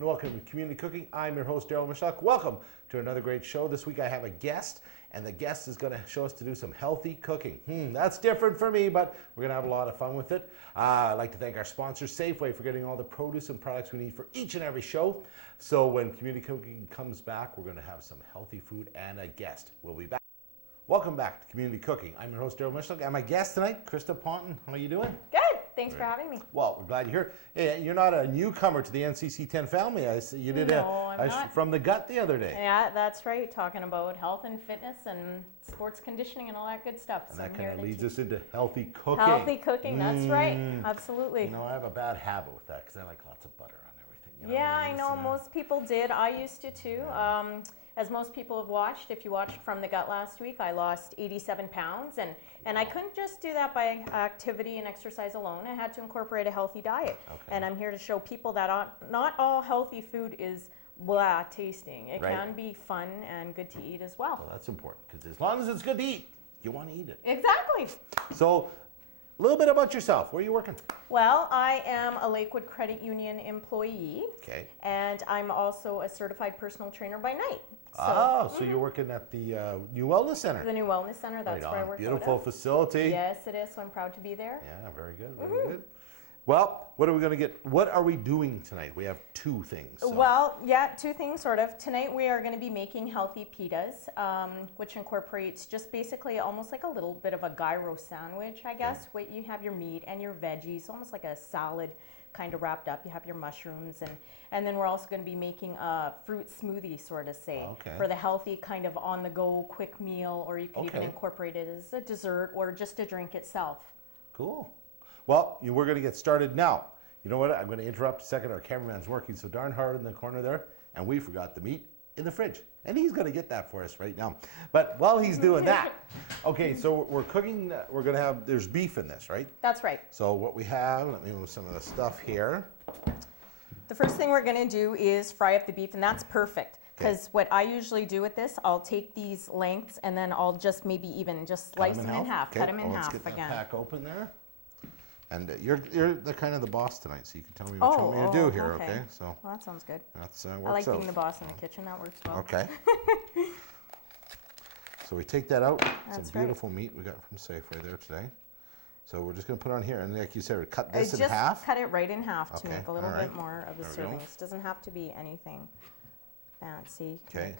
and welcome to Community Cooking. I'm your host, Daryl Michalak. Welcome to another great show. This week I have a guest, and the guest is going to show us to do some healthy cooking. That's different for me, but we're going to have a lot of fun with it. I'd like to thank our sponsor, Safeway, for getting all the produce and products we need for each and every show. So when Community Cooking comes back, we're going to have some healthy food and a guest. We'll be back. Welcome back to Community Cooking. I'm your host, Daryl Michalak, and my guest tonight, Krista Ponton. How are you doing? Good. Thanks for having me. Well, we're glad you're here. Hey, you're not a newcomer to the NCC 10 family. I see you did from the gut the other day. Yeah, that's right. Talking about health and fitness and sports conditioning and all that good stuff. And so that kind of leads us into healthy cooking. Healthy cooking, that's right. Absolutely. You know, I have a bad habit with that because I like lots of butter on everything. You know yeah, I know. Most people did. I used to too. Yeah. As most people have watched, if you watched From the Gut last week, I lost 87 pounds. And I couldn't just do that by activity and exercise alone. I had to incorporate a healthy diet. Okay. And I'm here to show people that not all healthy food is blah tasting. It can be fun and good to eat as well. Well, that's important because as long as it's good to eat, you want to eat it. Exactly. So, a little bit about yourself. Where are you working? Well, I am a Lakewood Credit Union employee. Okay. And I'm also a certified personal trainer by night. So you're working at the New Wellness Center. The New Wellness Center, that's where I work. Beautiful facility. Yes, it is, so I'm proud to be there. Yeah, very good, very good. Well, what are we doing tonight? We have two things. So. Well, yeah, two things sort of. Tonight we are going to be making healthy pitas, which incorporates just basically almost like a little bit of a gyro sandwich, I guess. Where you have your meat and your veggies, almost like a salad kind of wrapped up. You have your mushrooms, and then we're also going to be making a fruit smoothie, sort of say, for the healthy kind of on-the-go quick meal, or you can even incorporate it as a dessert or just a drink itself. Cool. Well, we're going to get started now. You know what? I'm going to interrupt a second. Our cameraman's working so darn hard in the corner there, and we forgot the meat in the fridge. And he's going to get that for us right now. But while he's doing that, okay, so we're cooking, we're going to have, there's beef in this, right? That's right. So what we have, let me move some of the stuff here. The first thing we're going to do is fry up the beef, and that's perfect. Because what I usually do with this, I'll take these lengths, and then I'll just maybe even just slice them in half. Cut them in half again. Let's get that pack open there. And you're the kind of the boss tonight, so you can tell me what you want me to do here, okay? So well, that sounds good. That's I like being the boss in the kitchen. That works well. Okay. So we take that out. It's a beautiful meat we got from Safeway there today. So we're just going to put it on here, and like you said, we cut this in half. Just cut it right in half to make a little bit more of the servings. Doesn't have to be anything fancy. Okay.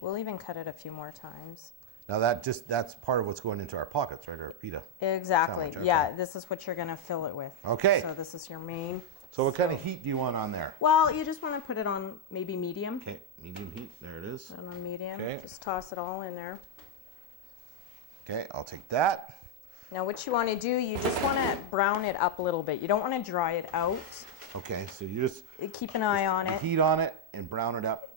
We'll even cut it a few more times. Now that's part of what's going into our pockets, right? Our pita. Exactly. Sandwich, yeah, this is what you're going to fill it with. Okay. So this is your main. So what kind of heat do you want on there? Well, you just want to put it on maybe medium. Okay, medium heat. There it is. And on medium. Okay. Just toss it all in there. Okay, I'll take that. Now what you want to do, you just want to brown it up a little bit. You don't want to dry it out. Okay, so you just keep an eye on it. Heat on it and brown it up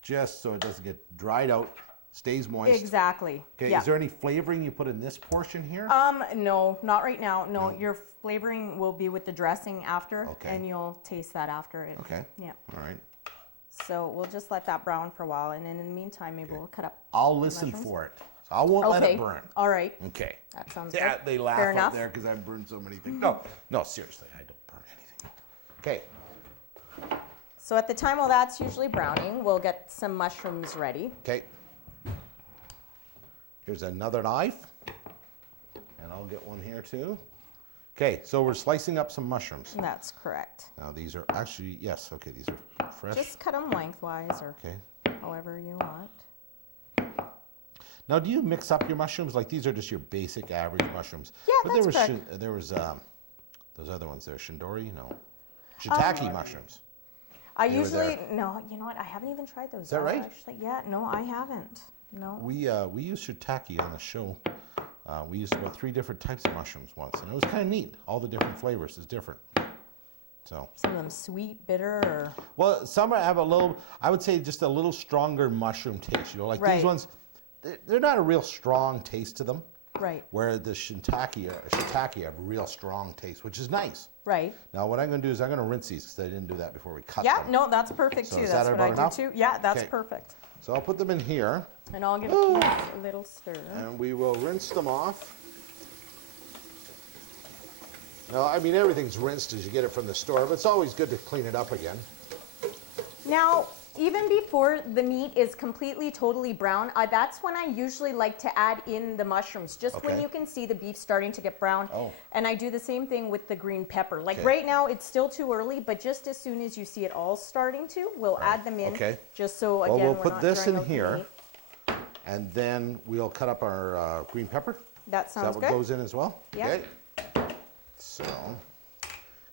just so it doesn't get dried out. Stays moist. Exactly. Okay. Yeah. Is there any flavoring you put in this portion here? No, not right now. No, your flavoring will be with the dressing after, and you'll taste that after it. Okay. Yeah. All right. So we'll just let that brown for a while, and then in the meantime, maybe we'll cut up. I'll listen for it. So I won't let it burn. All right. Okay. That sounds good. Yeah, they laugh up there because I've burned so many things. No, seriously, I don't burn anything. Okay. So at the time while that's usually browning, we'll get some mushrooms ready. Okay. Here's another knife, and I'll get one here too. Okay, so we're slicing up some mushrooms. That's correct. Now these are actually, yes, okay, these are fresh. Just cut them lengthwise or however you want. Now, do you mix up your mushrooms? Like these are just your basic average mushrooms. Yeah, that's correct. There was those other ones there, Shindori? No. Shiitake mushrooms. I usually, no, you know what? I haven't even tried those. Is that right? Actually, yeah, no, I haven't. No. We used shiitake on the show. We used about 3 different types of mushrooms once, and it was kind of neat. All the different flavors is different. So some of them sweet, bitter, or well, some have a little. I would say just a little stronger mushroom taste. You know, like these ones, they're not a real strong taste to them. Right. Where the shiitake have a real strong taste, which is nice. Right. Now what I'm going to do is I'm going to rinse these because I didn't do that before we cut them. Yeah, no, that's perfect too. That's what I do too. Yeah, that's perfect. So I'll put them in here. And I'll give it a little stir. And we will rinse them off. Now, I mean, everything's rinsed as you get it from the store, but it's always good to clean it up again. Now, even before the meat is completely, totally brown, that's when I usually like to add in the mushrooms, just when you can see the beef starting to get brown. Oh. And I do the same thing with the green pepper. Like Okay. right now, it's still too early, but just as soon as you see it all starting to, we'll add them in. Okay. Just so, Well, again, we'll we're put not this drying in out the here, meat. and then we'll cut up our green pepper. That Is sounds that what good. goes in as well? Yeah. Okay. So,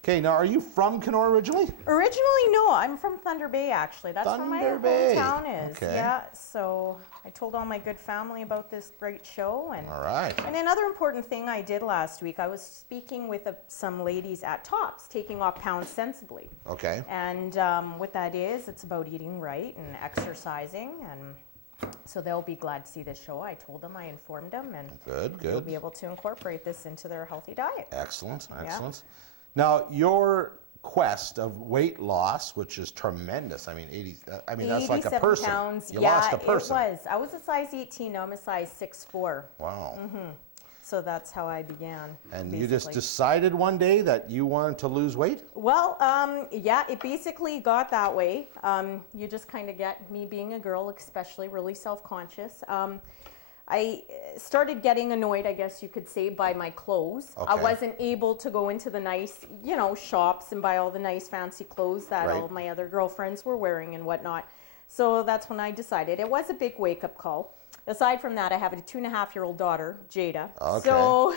okay, now are you from Kenora originally? Originally, no, I'm from Thunder Bay, actually. That's where my Thunder Bay. hometown is. Okay. Yeah, so I told all my good family about this great show. And All right. And another important thing I did last week, I was speaking with some ladies at Tops, taking off pounds sensibly. Okay. And what that is, it's about eating right and exercising, and so they'll be glad to see this show. I told them, I informed them, and Good, they'll good. be able to incorporate this into their healthy diet. Excellent, excellent. Now, your quest of weight loss, which is tremendous. I mean, 80. I mean, that's like a 87 person. pounds. You Yeah, lost a person. it was. I was a size 18. Now I'm a size 6'4". Wow. So that's how I began. And you just basically. decided one day that you wanted to lose weight? Well, yeah, it basically got that way. You just kind of get, me being a girl especially, really self-conscious. I started getting annoyed, I guess you could say, by my clothes. I Okay. wasn't able to go into the nice, shops and buy all the nice fancy clothes that Right. all of my other girlfriends were wearing and whatnot. So that's when I decided. It was a big wake-up call. Aside from that, I have a 2.5-year-old daughter, Jada. Okay. So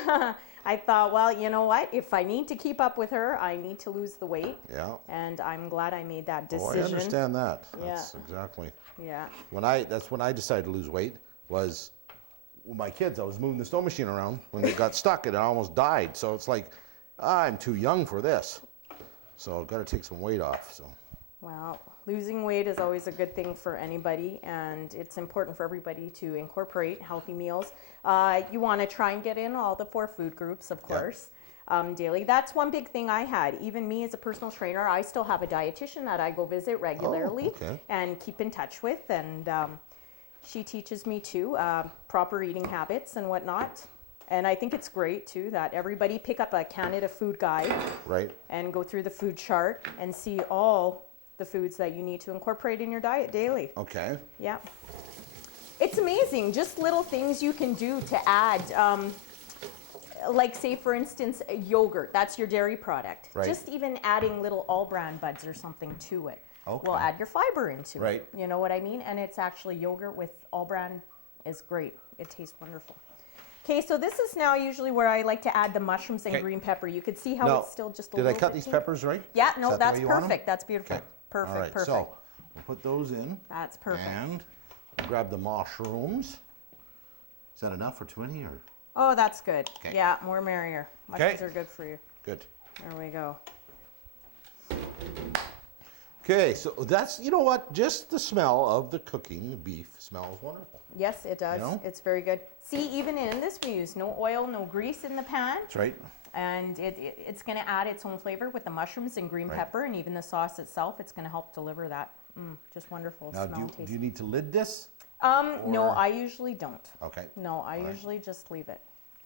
I thought, well, you know what? If I need to keep up with her, I need to lose the weight. Yeah. And I'm glad I made that Oh, decision. I understand that. Yeah. That's exactly. Yeah. That's when I decided to lose weight was with my kids. I was moving the snow machine around when they got stuck and I almost died. So it's like, I'm too young for this. So I've got to take some weight off. So. Well, losing weight is always a good thing for anybody, and it's important for everybody to incorporate healthy meals. You want to try and get in all the 4 food groups, of course, daily. That's one big thing I had. Even me as a personal trainer, I still have a dietitian that I go visit regularly and keep in touch with, and she teaches me too proper eating habits and whatnot. And I think it's great too that everybody pick up a Canada Food Guide and go through the food chart and see all the foods that you need to incorporate in your diet daily. Okay. Yeah. It's amazing, just little things you can do to add, like say for instance, yogurt, that's your dairy product. Right. Just even adding little all-bran buds or something to it will add your fiber into it. You know what I mean? And it's actually yogurt with all-bran is great. It tastes wonderful. Okay, so this is now usually where I like to add the mushrooms and green pepper. You can see how it's still just a little bit. Did I cut these pink. peppers right? Yeah, no, Is that the way that's you want 'em? perfect. That's beautiful. Okay. Perfect, All right, perfect. so we'll put those in. That's perfect. And grab the mushrooms. Is that enough or too many? Or? Oh, that's good. Okay. Yeah, more merrier. Mushrooms are good for you. Good. There we go. Okay, so that's, you know what, just the smell of the cooking beef smells wonderful. Yes, it does. You know? It's very good. See, even in this, we use no oil, no grease in the pan. That's right. And it's going to add its own flavor with the mushrooms and green pepper, and even the sauce itself. It's going to help deliver that. Just wonderful Now, smell and do taste. you need to lid this? No, or- I usually don't. Okay. No, I right. usually just leave it.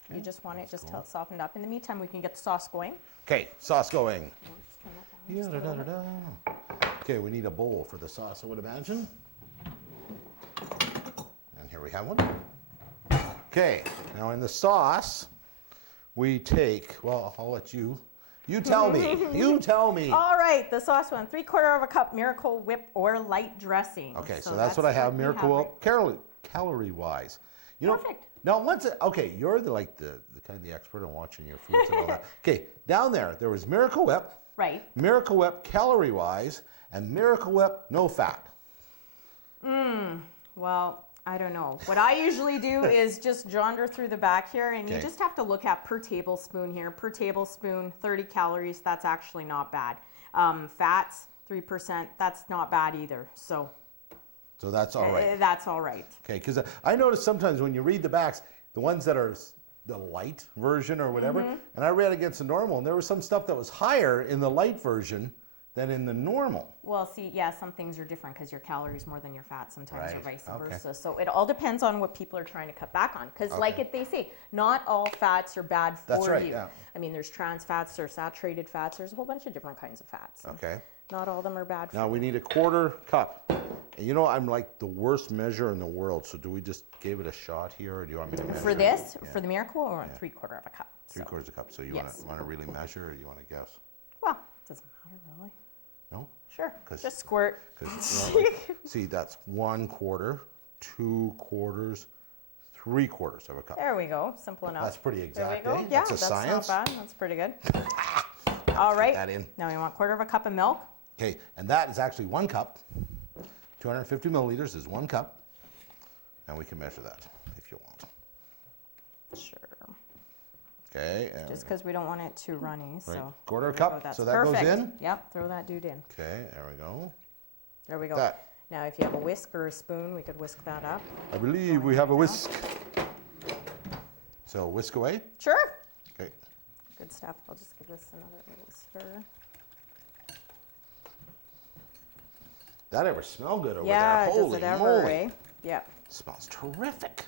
You Okay, just want it just cool. softened up. In the meantime, we can get the sauce going. Okay, sauce going. Just turn that down just a little bit. Yeah-da-da-da-da. Okay, we need a bowl for the sauce, I would imagine. And here we have one. Okay, now in the sauce, we take, well, I'll let you tell me. You tell me. All right, the sauce one, 3/4 cup Miracle Whip or light dressing. Okay, so that's what I have, we Miracle right. Whip, calorie-wise. You know, Perfect. now once, okay, you're the kind of the expert on watching your foods and all that. Okay, down there was Miracle Whip, Right. Miracle Whip calorie-wise, and Miracle Whip no fat. Well, I don't know. What I usually do is just jaunder through the back here, and you Okay. just have to look at per tablespoon here. Per tablespoon, 30 calories. That's actually not bad. Fats, 3%. That's not bad either. So that's all right. that's all right. Okay, because I notice sometimes when you read the backs, the ones that are the light version or whatever, and I read against the normal, and there was some stuff that was higher in the light version than in the normal. Well, see, yeah, some things are different because your calories more than your fat sometimes, or Right. vice Okay. versa. So it all depends on what people are trying to cut back on. Because, like they say, not all fats are bad for That's right, you. yeah. I mean, there's trans fats, there's saturated fats, there's a whole bunch of different kinds of fats. Okay. Not all of them are bad for Now you. we need a 1/4 cup. And you know, I'm like the worst measure in the world. So do we just give it a shot here, or do you want me to measure? For this, for the Miracle, or 3/4 of a cup. So, 3/4 a cup. So you Yes. want to really measure, or you want to guess? well, it doesn't matter really. No. Sure, 'Cause- just squirt. See, that's 1/4, 2/4, 3/4 of a cup. There we go. Simple enough. That's pretty There we exact, go. eh? Yeah, That's a that's science. not bad. That's pretty good. All right. that in. Now you want 1/4 of a cup of milk. Okay, and that is actually 1 cup. 250 milliliters is 1 cup. And we can measure that if you want. Sure. Okay. And Just because we don't want it too runny. right, So 1/4 there we cup. go. That's So that goes perfect. in. Yep. Throw that dude in. Okay, there we go. There we go. That. Now, if you have a whisk or a spoon, we could whisk that up. I believe we have a whisk. So whisk away. Sure. Okay. Good stuff. I'll just give this another little stir. That ever smell good over Yeah, there? does Holy it ever, moly. eh? Yeah. Smells terrific.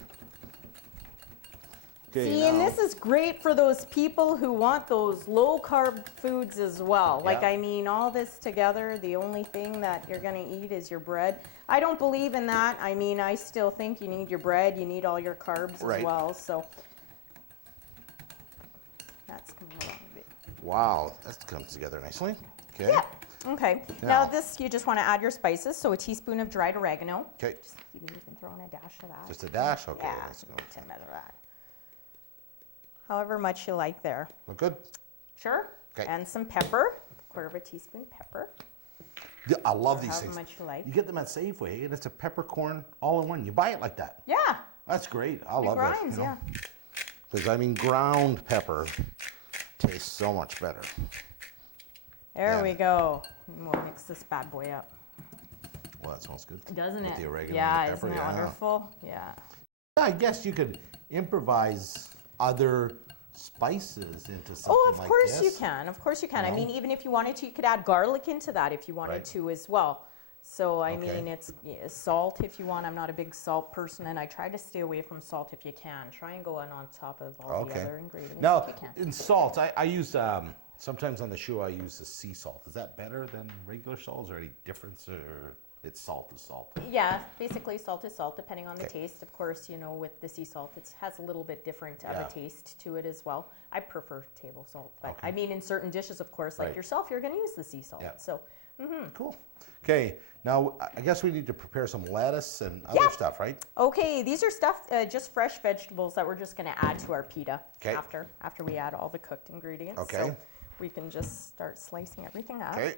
Okay, See, and now- this is great for those people who want those low-carb foods as well. Like, Yeah. I mean, all this together, the only thing that you're going to eat is your bread. I don't believe in that. I mean, I still think you need your bread, you need all your carbs Right. as well. So that's coming along a bit. Wow, that comes together nicely. Okay. Yeah. Okay. Now- Now this, you just want to add your spices. So a teaspoon of dried oregano. Okay. Just, you can even throw in a dash of that. Just a dash? Okay, Yeah, let's go. 10 of that. However much you like there. Look good? Sure. 'Kay. And some pepper, 1/4 of a teaspoon pepper. Yeah, I love these However things. much you like. You get them at Safeway, and it's a peppercorn all in one. You buy it like that. Yeah. That's great. I Big love that. grinds, yeah. Because I mean, ground pepper tastes so much better. There Yeah. we go. And we'll mix this bad boy up. Well, that smells good. Doesn't With it? the oregano yeah, and the pepper, isn't it yeah. wonderful? Yeah. I guess you could improvise other spices into something Oh, of like course this. you can. Of course you can. I know? mean, even if you wanted to, you could add garlic into that if you wanted Right. to as well. So, I Okay. mean, it's salt if you want. I'm not a big salt person, and I try to stay away from salt if you can. Try and go on top of all the Okay. other ingredients Now, if you can. in salt, I use, sometimes on the show I use the sea salt. Is that better than regular salt? Is there any difference, or it's salt is salt? Yeah, basically salt is salt, depending on the Okay. taste. Of course, you know, with the sea salt, it has a little bit different of Yeah. a taste to it as well. I prefer table salt, but Okay. I mean, in certain dishes, of course, like Right. yourself, you're going to use the sea salt. Yeah. So, Cool. Okay, now I guess we need to prepare some lettuce and other Yeah. stuff, right? okay, these are just fresh vegetables that we're just going to add to our pita 'Kay. after we add all the cooked ingredients. Okay. So we can just start slicing everything up. Okay.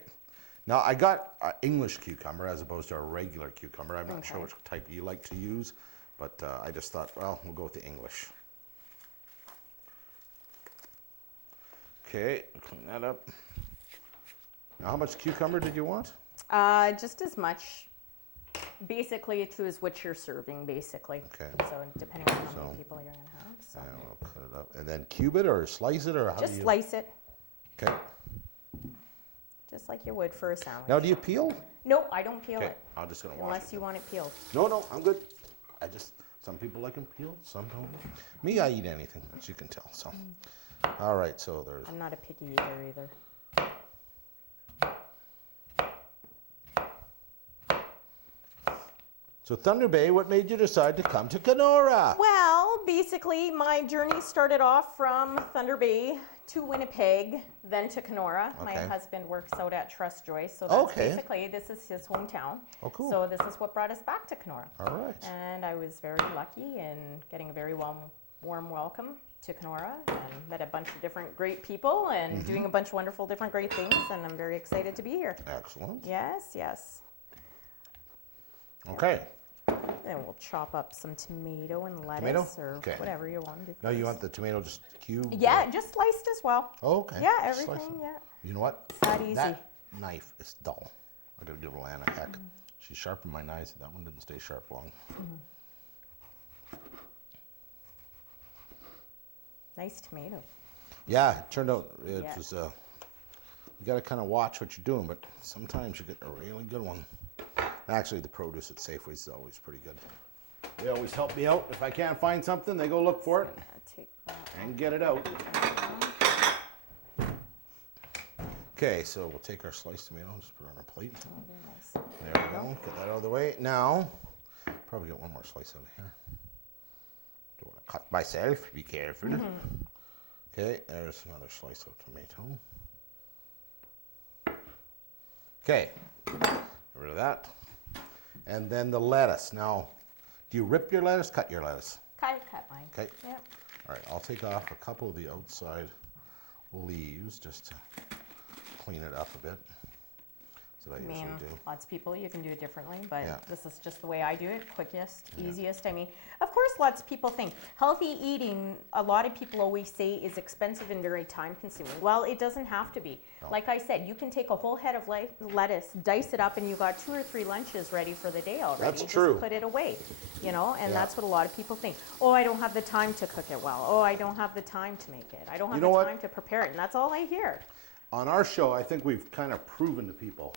Now I got English cucumber as opposed to a regular cucumber. I'm not sure Okay. which type you like to use, but I just thought, well, we'll go with the English. Okay, clean that up. Now, how much cucumber did you want? Just as much, basically, to as what you're serving, basically. Okay. So depending on how So- many people you're going to have. So. And we'll cut it up. And then cube it or slice it, or how Just do you? slice it, Okay. just like you would for a sandwich. Now, do you peel? No, I don't peel Okay, it, I'm just gonna wash unless it. you want it peeled. No, I'm good. Some people like them peeled, some don't. Me, I eat anything, as you can tell. So, all right. So there's. I'm not a picky eater either. So Thunder Bay, what made you decide to come to Kenora? Well, basically, my journey started off from Thunder Bay to Winnipeg, then to Kenora. My Okay. husband works out at Trust Joy, so that's Okay. basically, this is his hometown. Oh, cool. So this is what brought us back to Kenora. All right. And I was very lucky in getting a very warm welcome to Kenora, and met a bunch of different great people and Mm-hmm. doing a bunch of wonderful different great things, and I'm very excited to be here. Excellent. Yes, yes. Okay. Then we'll chop up some tomato and lettuce Tomato? or Okay. whatever you want to do. Now you first. want the tomato just cubed? Yeah, just sliced as well. Oh, okay. Yeah, Slice everything, it. yeah. You know what? That easy. That knife is dull. I gotta give Alana a heck. She sharpened my knives, and that one didn't stay sharp long. Nice tomato. Yeah, it turned out it Yeah. was you got to kind of watch what you're doing, but sometimes you get a really good one. Actually, the produce at Safeway is always pretty good. They always help me out. If I can't find something, they go look for it Take that and get it out. Okay, so we'll take our sliced tomato and just put it on a plate. Nice. There we go. Get that out of the way. Now, probably get one more slice out of here. Don't want to cut myself. Be careful. Okay, there's another slice of tomato. Okay, get rid of that. And then the lettuce. Now, do you rip your lettuce? Cut your lettuce. Cut mine. Okay. Yep. All right, I'll take off a couple of the outside leaves just to clean it up a bit. That's what I usually do. Lots of people, you can do it differently, but Yeah. this is just the way I do it, quickest, easiest. I mean, of course, lots of people think healthy eating, a lot of people always say is expensive and very time consuming. Well, it doesn't have to be. No. Like I said, you can take a whole head of lettuce, dice it up, and you got 2 or 3 lunches ready for the day already. That's Just true. put it away, and Yeah. that's what a lot of people think. Oh, I don't have the time to cook it well. Oh, I don't have the time to make it. I don't have You know the what? time to prepare it, and that's all I hear. On our show, I think we've kind of proven to people,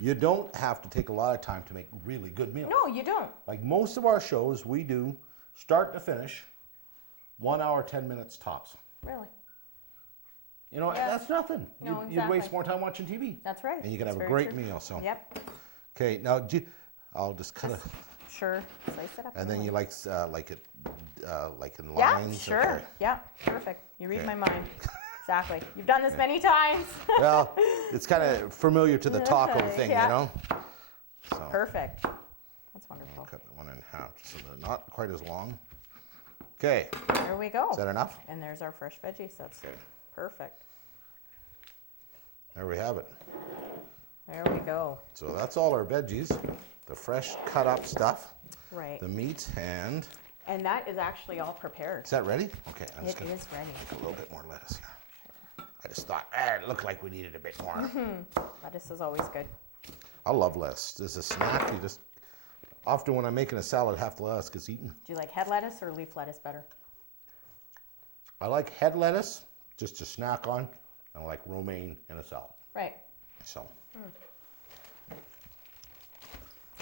you don't have to take a lot of time to make really good meals. No, you don't. Like most of our shows, we do start to finish, 1 hour, 10 minutes tops. Really. You know, Yeah. that's nothing. No, You'd waste exactly. more time watching TV. That's right. And you can That's have a very great true. meal. So, Yep. okay, now I'll just cut it, Sure. Slice it up. and then you like it like in Yeah, lines. sure. Okay. Yeah, perfect. You read Okay. my mind. Exactly. You've done this many times. Well, it's kind of familiar to the taco thing, Yeah. you know. So Perfect. That's wonderful. cut that one in half so they're not quite as long. Okay, There we go. is that enough? And there's our fresh veggies. That's perfect. There we have it. There we go. So that's all our veggies, the fresh cut up stuff, Right. the meat, and And that is actually all prepared. is that ready? Okay, I'm just It gonna is ready. make a little bit more lettuce here. I just thought, it looked like we needed a bit more. Lettuce is always good. I love lettuce. As a snack, you just often when I'm making a salad, half the lettuce gets eaten. Do you like head lettuce or leaf lettuce better? I like head lettuce just to snack on, and I like romaine in a salad. Right. So.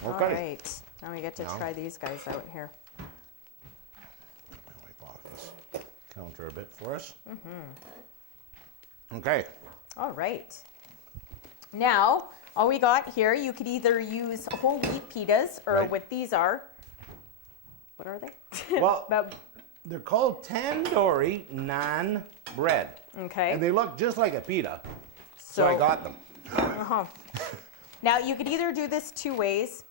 All Okay. right. Now we get to Now- try these guys out here. I'll wipe off this counter a bit for us. Okay. All right. Now, all we got here, you could either use whole wheat pitas, or Right. what these are. What are they? Well, About- they're called tandoori naan bread. okay. And they look just like a pita. So I got them. Now, you could either do this 2 ways.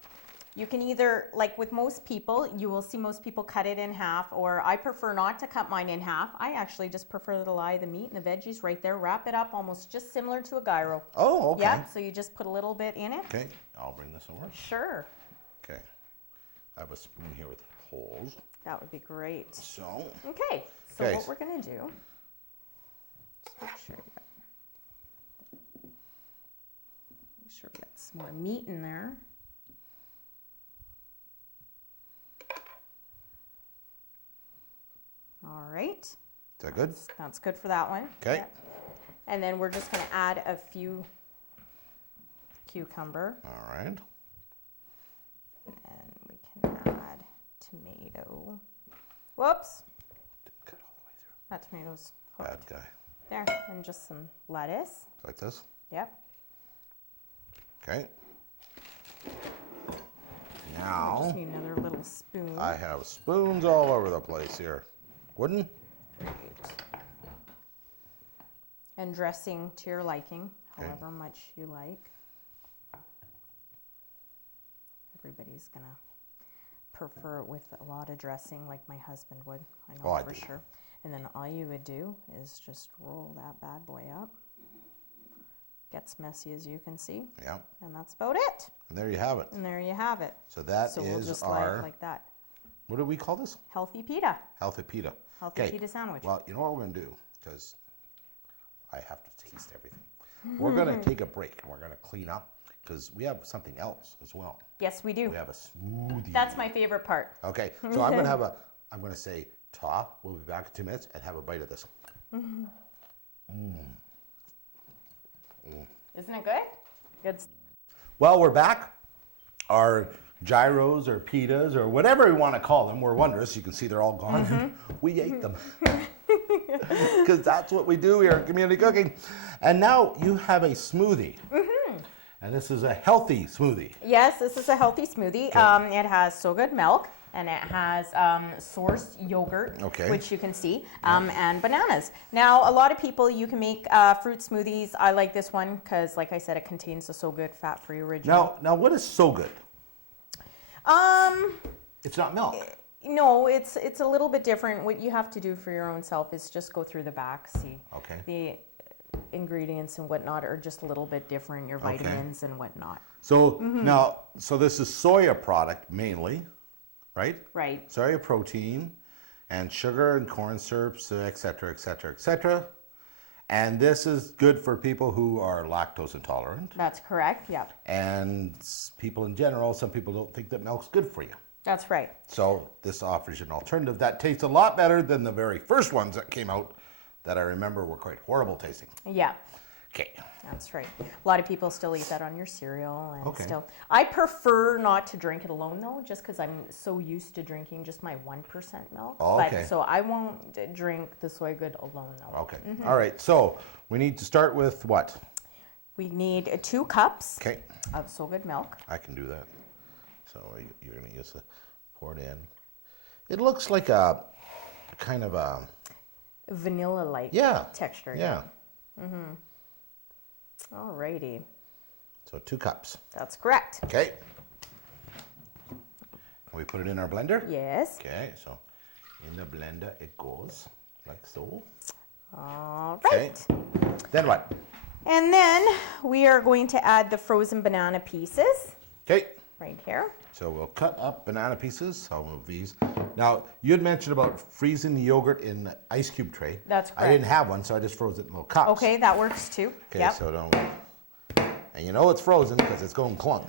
You can either, like with most people, you will see most people cut it in half, or I prefer not to cut mine in half. I actually just prefer to lie the meat and the veggies right there, wrap it up almost just similar to a gyro. Oh, okay. Yeah, so you just put a little bit in it. Okay, I'll bring this over. Sure, Okay. I have a spoon here with holes. that would be great. So, Okay, so Okay. what we're gonna do, just make sure we got some more meat in there. All right, is that good? that's good for that one. Okay. Yep. And then we're just gonna add a few cucumber, All right. and we can add tomato. Whoops, Didn't cut all the way through. that tomato's Bad hooked. guy. There, and just some lettuce. Like this? Yep. Okay. Just Now, need another little spoon. I have spoons all over the place here. Wooden? Great. And dressing to your liking, Okay. however much you like. Everybody's gonna prefer it with a lot of dressing, like my husband would. I know Oh, I for do. sure. And then all you would do is just roll that bad boy up. Gets messy, as you can see, Yeah. and that's about it. And there you have it. And there you have it. So that So we'll is just lay our, it like that. what do we call this? Healthy pita. Healthy pita. Healthy Okay. pita sandwich. Well, you know what we're going to do? Because I have to taste everything. We're going to take a break and we're going to clean up because we have something else as well. Yes, we do. We have a smoothie. That's my favorite part. Okay, so I'm going to I'm going to say ta. We'll be back in 2 minutes and have a bite of this. Isn't it good? Good. Well, we're back. Our gyros or pitas or whatever we want to call them were wondrous. You can see they're all gone. We ate them. Because that's what we do here at Community Cooking. And now you have a smoothie. And this is a healthy smoothie. Yes, this is a healthy smoothie. Okay. It has So Good milk, and it has sourced yogurt, which you can see, and bananas. Now, a lot of people, you can make fruit smoothies. I like this one because, like I said, it contains the So Good fat-free original. Now what is So Good? It's not milk. No, it's a little bit different. What you have to do for your own self is just go through the back, see. Okay. The ingredients and whatnot are just a little bit different, your vitamins and whatnot. So now, so this is soya product mainly, right? Right. Soya protein and sugar and corn syrups, et cetera, et cetera, et cetera. And this is good for people who are lactose intolerant. That's correct, yeah. And people in general, some people don't think that milk's good for you. That's right. So this offers you an alternative that tastes a lot better than the very first ones that came out that I remember were quite horrible tasting. Yeah. Okay. That's right. A lot of people still eat that on your cereal and Okay. still. I prefer not to drink it alone though, just because I'm so used to drinking just my 1% milk. Oh, okay. But, so I won't drink the Soy Good alone though. Okay. All right. So we need to start with what? We need 2 cups Okay. of So Good milk. I can do that. So you're going to use the pour it in. It looks like a kind of a Vanilla-like yeah texture. Yeah. Alrighty. So 2 cups. That's correct. Okay. We put it in our blender. Yes. Okay. So in the blender it goes like so. All Okay. right. Then what? And then we are going to add the frozen banana pieces Okay. right here. So we'll cut up banana pieces. I'll move these. Now, you had mentioned about freezing the yogurt in the ice cube tray. That's I didn't have one, so I just froze it in little cups. Okay, that works too. Okay, Yep. so don't. And you know it's frozen because it's going clunk.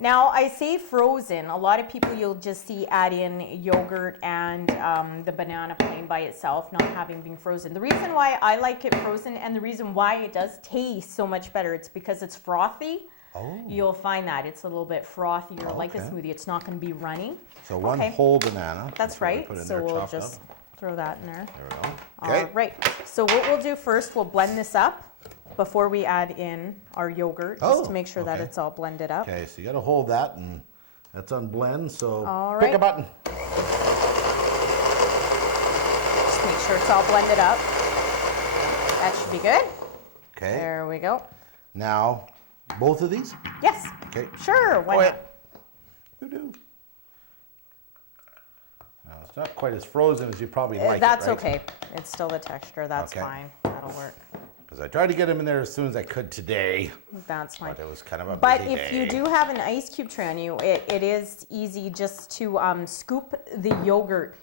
Now, I say frozen. A lot of people you'll just see add in yogurt and the banana plain by itself, not having been frozen. The reason why I like it frozen and the reason why it does taste so much better, it's because it's frothy. Oh. You'll find that it's a little bit frothier, like a Okay. smoothie. It's not going to be runny. So one Okay. whole banana. That's what we right. put in So there, we'll chopped just up. throw that in there. There we go. All Okay. right. So what we'll do first, we'll blend this up before we add in our yogurt, just to make sure that okay. it's all blended up. Okay, so you got to hold that, and that's on blend. So All pick a right. button. Just make sure it's all blended up. That should be good. Okay. There we go. Now, both of these. Yes. Okay. Sure. Why Go not? ahead. You do. Now, it's not quite as frozen as you probably like. That's it, right? okay. It's still the texture. That's Okay. fine. That'll work. Because I tried to get them in there as soon as I could today, That's fine. but it was kind of a But busy if day. you do have an ice cube tray on you, it is easy just to scoop the yogurt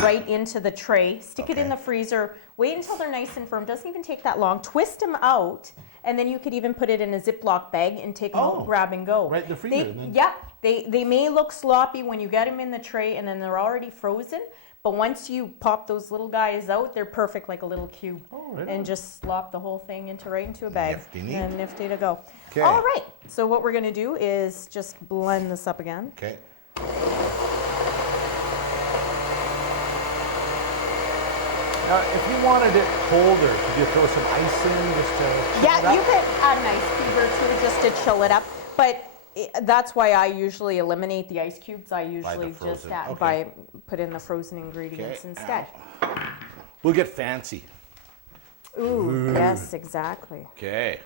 right into the tray, stick it in Okay. the freezer, wait until they're nice and firm. Doesn't even take that long. Twist them out, and then you could even put it in a Ziploc bag and take them Oh, out, grab and go. right in the freezer, They, and then- yeah, they may look sloppy when you get them in the tray, and then they're already frozen. But once you pop those little guys out, they're perfect like a little cube. Oh, right on. And just slop the whole thing right into a bag. Nifty neat. And nifty to go. Okay. All right. So what we're going to do is just blend this up again. Okay. Now, if you wanted it colder, could you throw some ice in just to chill it Yeah, up? you could add an ice cube or two just to chill it up. But that's why I usually eliminate the ice cubes. I usually just frozen, by put in the frozen ingredients Okay. instead. We'll get fancy. Ooh, yes, exactly. Okay.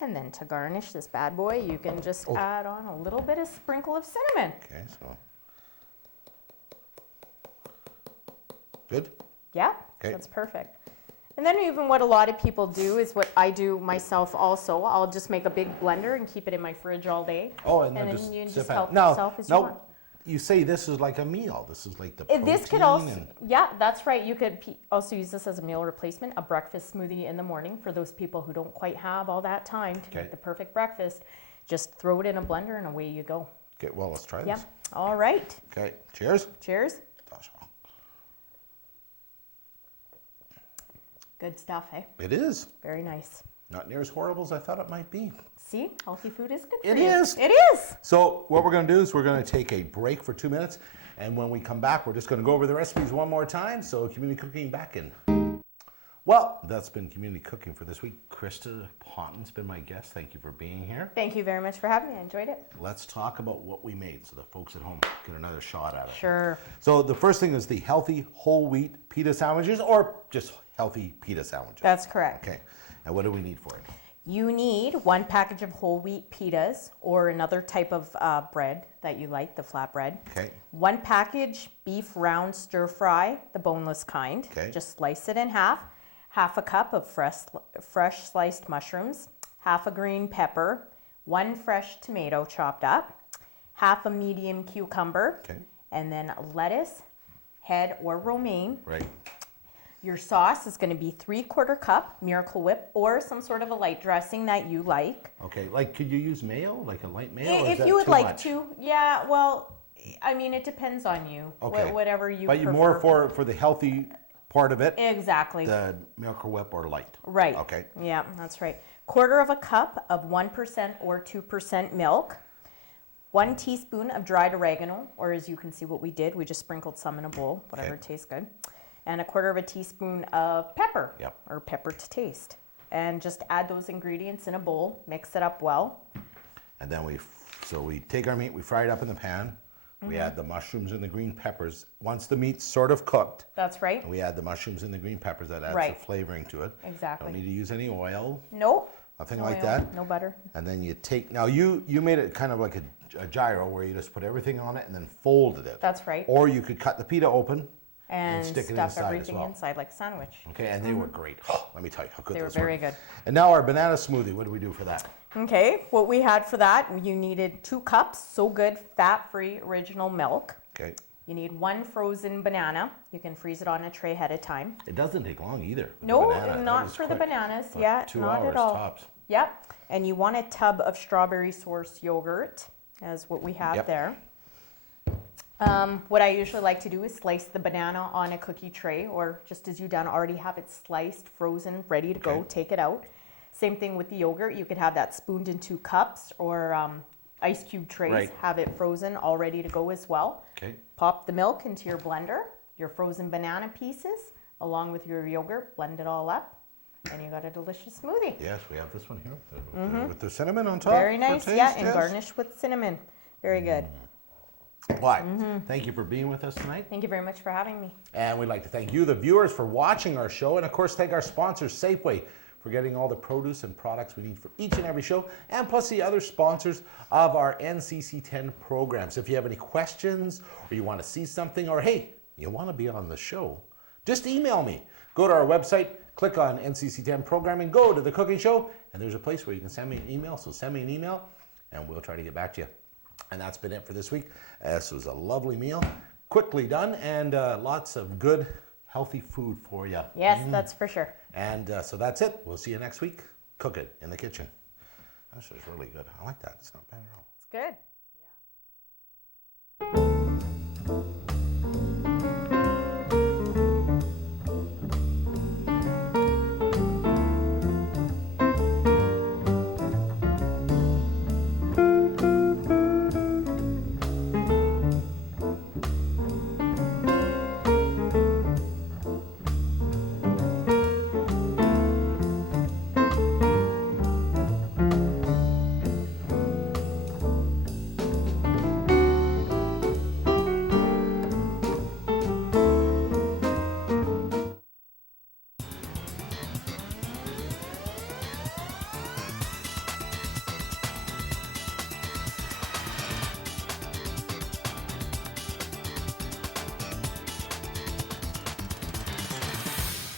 And then to garnish this bad boy, you can just add on a little bit of sprinkle of cinnamon. Okay, so. Good? Yeah, Okay. that's perfect. And then even what a lot of people do is what I do myself also. I'll just make a big blender and keep it in my fridge all day. Oh, and then then just you sip just it. help Now, yourself as you now, want. you say this is like a meal. This is like the protein This could also, and yeah, that's right. You could also use this as a meal replacement, a breakfast smoothie in the morning for those people who don't quite have all that time to Okay. make the perfect breakfast. Just throw it in a blender and away you go. Okay, well, let's try Yeah. this. All right. Okay, cheers. Cheers. Good stuff, eh? It is. Very nice. Not near as horrible as I thought it might be. See, healthy food is good for It you. is. It is. So what we're going to do is we're going to take a break for 2 minutes. And when we come back, we're just going to go over the recipes one more time. So community cooking back in. Well, that's been community cooking for this week. Krista Ponton's been my guest. Thank you for being here. Thank you very much for having me. I enjoyed it. Let's talk about what we made so the folks at home get another shot at it. Sure. So the first thing is the healthy whole wheat pita sandwiches, or just healthy pita sandwiches. That's correct. Okay. And what do we need for it? You need 1 package of whole wheat pitas or another type of bread that you like, the flatbread. Okay. 1 package beef round stir fry, the boneless kind. Okay. Just slice it in half. Half a cup of fresh sliced mushrooms. Half a green pepper. 1 fresh tomato chopped up. Half a medium cucumber. Okay. And then lettuce, head or romaine. Right. Your sauce is going to be 3/4 cup Miracle Whip or some sort of a light dressing that you like. Okay. Like, could you use mayo, like a light mayo? Or is If that you would too like much? to, yeah. Well, I mean, it depends on you. Okay. Whatever you But prefer. you more for the healthy part of it, Exactly. the Miracle Whip or light. Right. Okay. Yeah, that's right. 1/4 cup of 1% or 2% milk. 1 teaspoon of dried oregano, or as you can see what we did, we just sprinkled some in a bowl, whatever Okay. tastes good. And 1/4 teaspoon of pepper, Yep. or pepper to taste. And just add those ingredients in a bowl, mix it up well. And then we take our meat, we fry it up in the pan. Mm-hmm. We add the mushrooms and the green peppers. Once the meat's sort of cooked, That's right. we add the mushrooms and the green peppers. That adds Right. the flavoring to it. Exactly. Don't need to use any oil, Nope. nothing No like oil, that. No butter. And then you take, now you made it kind of like a gyro where you just put everything on it and then folded it. That's right. Or you could cut the pita open And stick it stuff inside as everything well. inside like a sandwich. Okay, and they were great. Let me tell you how good They were those very good. And now our banana smoothie, what do we do for that? Okay, what we had for that, you needed 2 cups So Good fat-free original milk. Okay. You need 1 frozen banana. You can freeze it on a tray ahead of time. It doesn't take long either. the No, banana. That not was for the quick. bananas. About Yeah, 2 not hours at all. tops. Yep. And you want a tub of strawberry source yogurt, as what we have Yep. there. What I usually like to do is slice the banana on a cookie tray, or just as you done, already have it sliced, frozen, ready to go. Okay. Take it out. Same thing with the yogurt. You could have that spooned in 2 cups, or ice cube trays. Right. Have it frozen, all ready to go as well. Okay. Pop the milk into your blender, your frozen banana pieces, along with your yogurt. Blend it all up, and you got a delicious smoothie. Yes, we have this one here with the cinnamon on top. Very for nice, taste, yeah, and yes. garnished with cinnamon. Very good. Why? Thank you for being with us tonight. Thank you very much for having me. And we'd like to thank you, the viewers, for watching our show. And of course, thank our sponsors, Safeway, for getting all the produce and products we need for each and every show. And plus the other sponsors of our NCC 10 programs. If you have any questions, or you want to see something, or hey, you want to be on the show, just email me. Go to our website, click on NCC 10 programming, go to the cooking show, and there's a place where you can send me an email. So send me an email, and we'll try to get back to you. And that's been it for this week. This was a lovely meal, quickly done, and lots of good, healthy food for you. Yes, that's for sure. And so that's it. We'll see you next week. Cook it in the kitchen. This is really good. I like that. It's not bad at all. It's good.